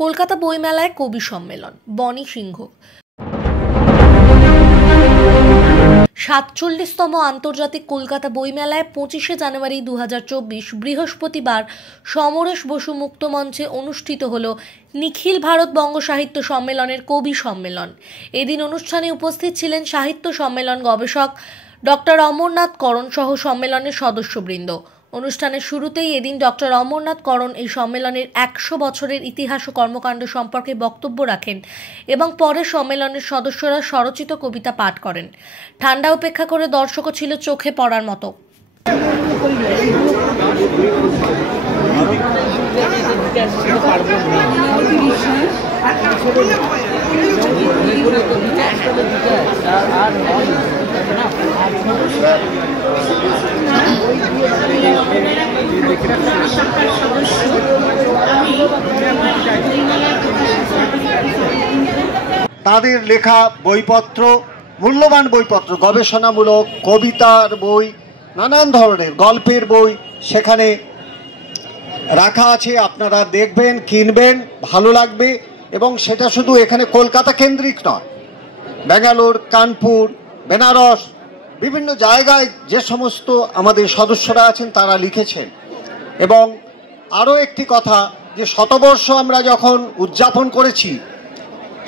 কলকাতা বইমেলায় কবি সম্মেলন, বনি সিংহ। 47তম আন্তর্জাতিক কলকাতা বইমেলায় 25শে জানুয়ারি 2024 বৃহস্পতিবার সমরেশ বসু মুক্ত মঞ্চে অনুষ্ঠিত হল নিখিল ভারত বঙ্গ সাহিত্য সম্মেলনের কবি সম্মেলন। এদিন অনুষ্ঠানে উপস্থিত ছিলেন সাহিত্য সম্মেলন গবেষক ডক্টর অমরনাথ করণ সহ সম্মেলনের সদস্যবৃন্দ। অনুষ্ঠানের শুরুতেই এদিন ডক্টর অমরনাথ করণ এই সম্মেলনের 100 বছরের ইতিহাস ও কর্মকাণ্ড সম্পর্কে বক্তব্য রাখেন এবং পরে সম্মেলনের সদস্যরা স্বরচিত কবিতা পাঠ করেন। ঠান্ডা উপেক্ষা করে দর্শকও ছিল চোখে পড়ার মতো। তাদের লেখা বইপত্র, মূল্যবান বইপত্র, গবেষণামূলক কবিতার বই, নানান ধরনের গল্পের বই সেখানে রাখা আছে। আপনারা দেখবেন, কিনবেন, ভালো লাগবে। এবং সেটা শুধু এখানে কলকাতা কেন্দ্রিক নয়, ব্যাঙ্গালোর, কানপুর, বেনারস, বিভিন্ন জায়গায় যে সমস্ত আমাদের সদস্যরা আছেন তারা লিখেছেন। এবং আরও একটি কথা, যে শতবর্ষ আমরা যখন উদযাপন করেছি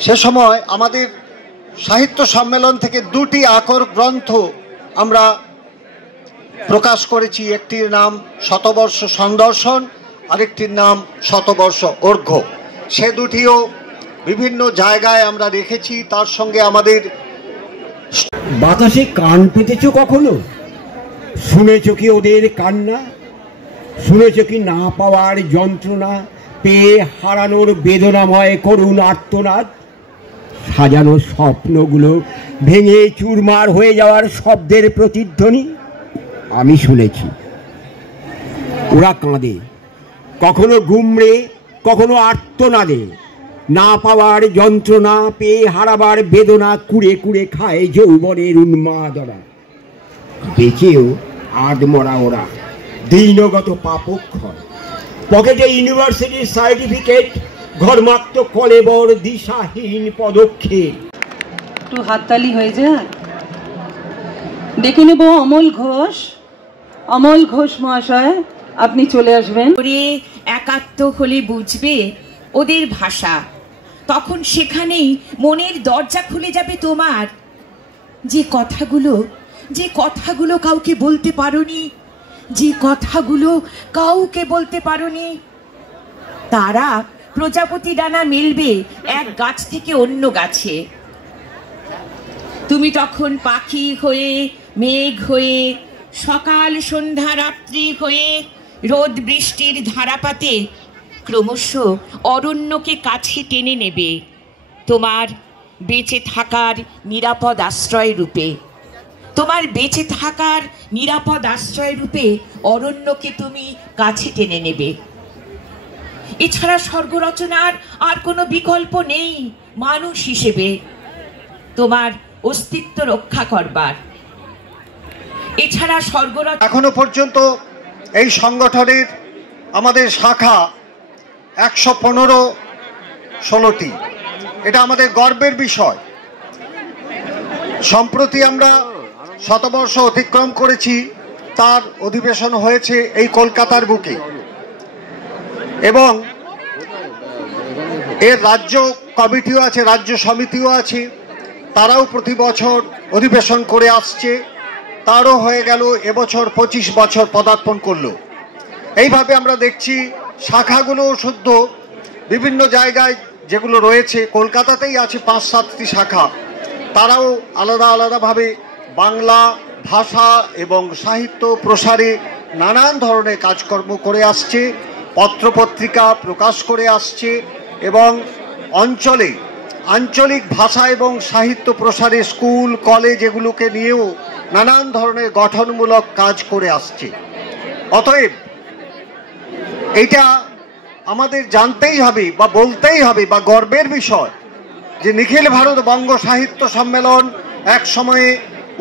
সে সময় আমাদের সাহিত্য সম্মেলন থেকে 2টি আকর গ্রন্থ আমরা প্রকাশ করেছি। একটির নাম শতবর্ষ সন্দর্শন, আরেকটির নাম শতবর্ষ অর্ঘ্য। সে দুটিও বিভিন্ন জায়গায় আমরা রেখেছি। তার সঙ্গে আমাদের বাতাসে কান পেতেছ কখনো? শুনেছ কি ওদের কান্না? শুনেছ কি না পাওয়ার যন্ত্রণা, পেয়ে হারানোর বেদনাময় করুণ আর্তনাদ? সাজানো স্বপ্নগুলো ভেঙে চুরমার হয়ে যাওয়ার শব্দের প্রতিধ্বনি আমি শুনেছি। ওরা কাঁদে, কখনো গুমড়ে, কখনো আর্তনাদে। না পাওয়ার যন্ত্রণা, পেয়ে হারাবার বেদনা কুড়ে কুড়ে খায় যৌবনের উন্মাদনা। বেঁচেও আধমরা ওরা, দীনগত পাপক্ষয়। পকেটে ইউনিভার্সিটির সার্টিফিকেট, ঘরমাত্র কলেবর দিশাহীন পদক্ষেপ। একটু হাততালি হয়ে যায়। ডেকে নেব অমল ঘোষ। অমল ঘোষ মহাশয়, আপনি চলে আসবেন। একাত্ম হলে বুঝবে ওদের ভাষা, তখন সেখানেই মনের দরজা খুলে যাবে তোমার। যে কথাগুলো কাউকে বলতে পারোনি, যে কথাগুলো কাউকে বলতে পারোনি, তারা প্রজাপতি ডানা মেলবে এক গাছ থেকে অন্য গাছে। তুমি তখন পাখি হয়ে, মেঘ হয়ে, সকাল সন্ধ্যা রাত্রি হয়ে, রোদ বৃষ্টির ধারাপাতে ক্রমশ অরণ্যকে কাছে টেনে নেবে তোমার বেঁচে থাকার নিরাপদ আশ্রয় রূপে। তোমার বেঁচে থাকার নিরাপদ আশ্রয় রূপে অরণ্যকে তুমি কাছে টেনে নেবে। এছাড়া স্বর্গরচনার আর কোনো বিকল্প নেই মানুষ হিসেবে তোমার অস্তিত্ব রক্ষা করবার। এছাড়া এখনো পর্যন্ত এই সংগঠনের আমাদের শাখা 115-16টি। এটা আমাদের গর্বের বিষয়। সম্প্রতি আমরা শতবর্ষ অতিক্রম করেছি, তার অধিবেশন হয়েছে এই কলকাতার বুকে। এবং এর রাজ্য কমিটিও আছে, রাজ্য সমিতিও আছে, তারাও প্রতি বছর অধিবেশন করে আসছে। তারও হয়ে গেল এবছর 25 বছর পদার্পণ করলো। এইভাবে আমরা দেখছি শাখাগুলো শুদ্ধ বিভিন্ন জায়গায় যেগুলো রয়েছে, কলকাতাতেই আছে 5-7টি শাখা। তারাও আলাদা আলাদাভাবে বাংলা ভাষা এবং সাহিত্য প্রসারে নানান ধরনের কাজকর্ম করে আসছে, পত্রপত্রিকা প্রকাশ করে আসছে এবং আঞ্চলিক ভাষা এবং সাহিত্য প্রসারে স্কুল কলেজ এগুলোকে নিয়েও নানান ধরনের গঠনমূলক কাজ করে আসছে। অতএব এটা আমাদের জানতেই হবে বা বলতেই হবে বা গর্বের বিষয় যে নিখিল ভারত বঙ্গ সাহিত্য সম্মেলন এক সময়ে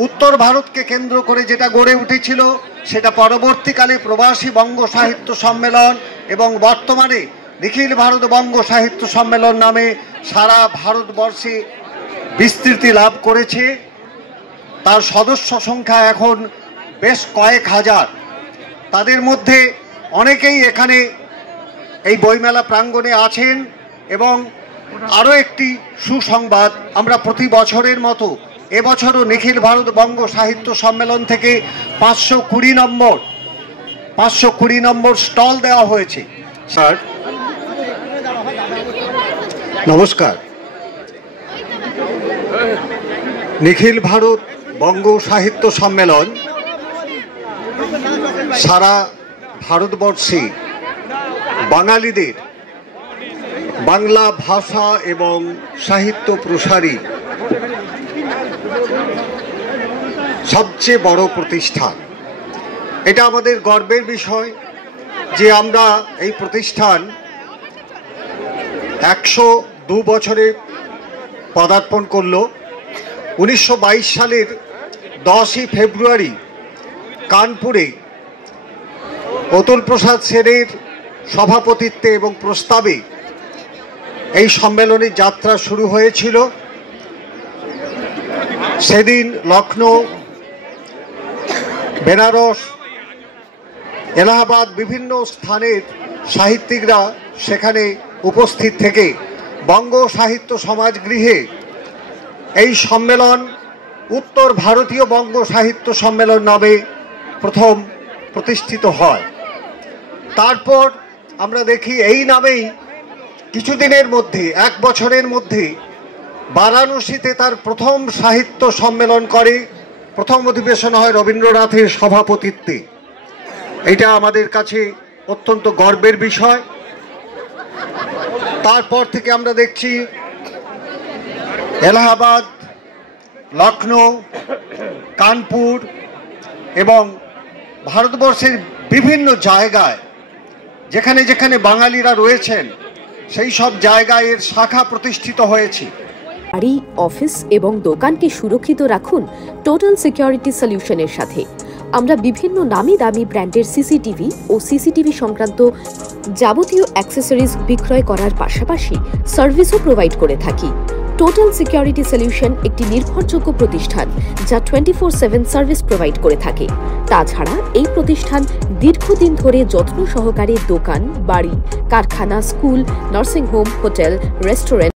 উত্তর ভারতকে কেন্দ্র করে যেটা গড়ে উঠেছিল, সেটা পরবর্তীকালে প্রবাসী বঙ্গ সাহিত্য সম্মেলন এবং বর্তমানে নিখিল ভারত বঙ্গ সাহিত্য সম্মেলন নামে সারা ভারতবর্ষে বিস্তৃতি লাভ করেছে। তার সদস্য সংখ্যা এখন বেশ কয়েক হাজার। তাদের মধ্যে অনেকেই এখানে এই বইমেলা প্রাঙ্গণে আছেন। এবং আরও একটি সুসংবাদ, আমরা প্রতি বছরের মতো এবছরও নিখিল ভারত বঙ্গ সাহিত্য সম্মেলন থেকে 520 নম্বর স্টল দেওয়া হয়েছে। স্যার নমস্কার। নিখিল ভারত বঙ্গ সাহিত্য সম্মেলন সারা ভারতবর্ষে বাঙালিদের বাংলা ভাষা এবং সাহিত্য প্রসারী সবচেয়ে বড় প্রতিষ্ঠান। এটা আমাদের গর্বের বিষয় যে আমরা এই প্রতিষ্ঠান 102 বছরে পদার্পণ করল। 1922 সালের 10ই ফেব্রুয়ারি কানপুরে অতুল প্রসাদ সেনের সভাপতিত্বে এবং প্রস্তাবে এই সম্মেলনের যাত্রা শুরু হয়েছিল। সেদিন লখনৌ, বেনারস, এলাহাবাদ বিভিন্ন স্থানের সাহিত্যিকরা সেখানে উপস্থিত থেকে বঙ্গ সাহিত্য সমাজ গৃহে এই সম্মেলন উত্তর ভারতীয় বঙ্গ সাহিত্য সম্মেলন নামে প্রথম প্রতিষ্ঠিত হয়। তারপর আমরা দেখি এই নামেই কিছুদিনের মধ্যে, 1 বছরের মধ্যে বারাণসীতে তার প্রথম সাহিত্য সম্মেলন করে। প্রথম অধিবেশন হয় রবীন্দ্রনাথের সভাপতিত্বে। এটা আমাদের কাছে অত্যন্ত গর্বের বিষয়। তারপর থেকে আমরা দেখছি এলাহাবাদ, লখনৌ, কানপুর এবং ভারতবর্ষের বিভিন্ন জায়গায় যেখানে যেখানে বাঙালিরা রয়েছেন সেই সব জায়গায় এর শাখা প্রতিষ্ঠিত হয়েছে। বাড়ি, অফিস এবং দোকানকে সুরক্ষিত রাখুন টোটাল সিকিউরিটি সলিউশনের সাথে। আমরা বিভিন্ন নামি দামি ব্র্যান্ডের সিসিটিভি ও সিসিটিভি সংক্রান্ত যাবতীয় অ্যাক্সেসরিজ বিক্রয় করার পাশাপাশি সার্ভিসও প্রোভাইড করে থাকি। টোটাল সিকিউরিটি সলিউশন একটি নির্ভরযোগ্য প্রতিষ্ঠান যা 24/7 সার্ভিস প্রোভাইড করে থাকে। তাছাড়া এই প্রতিষ্ঠান দীর্ঘদিন ধরে যত্ন সহকারে দোকান, বাড়ি, কারখানা, school, nursing home, hotel, restaurant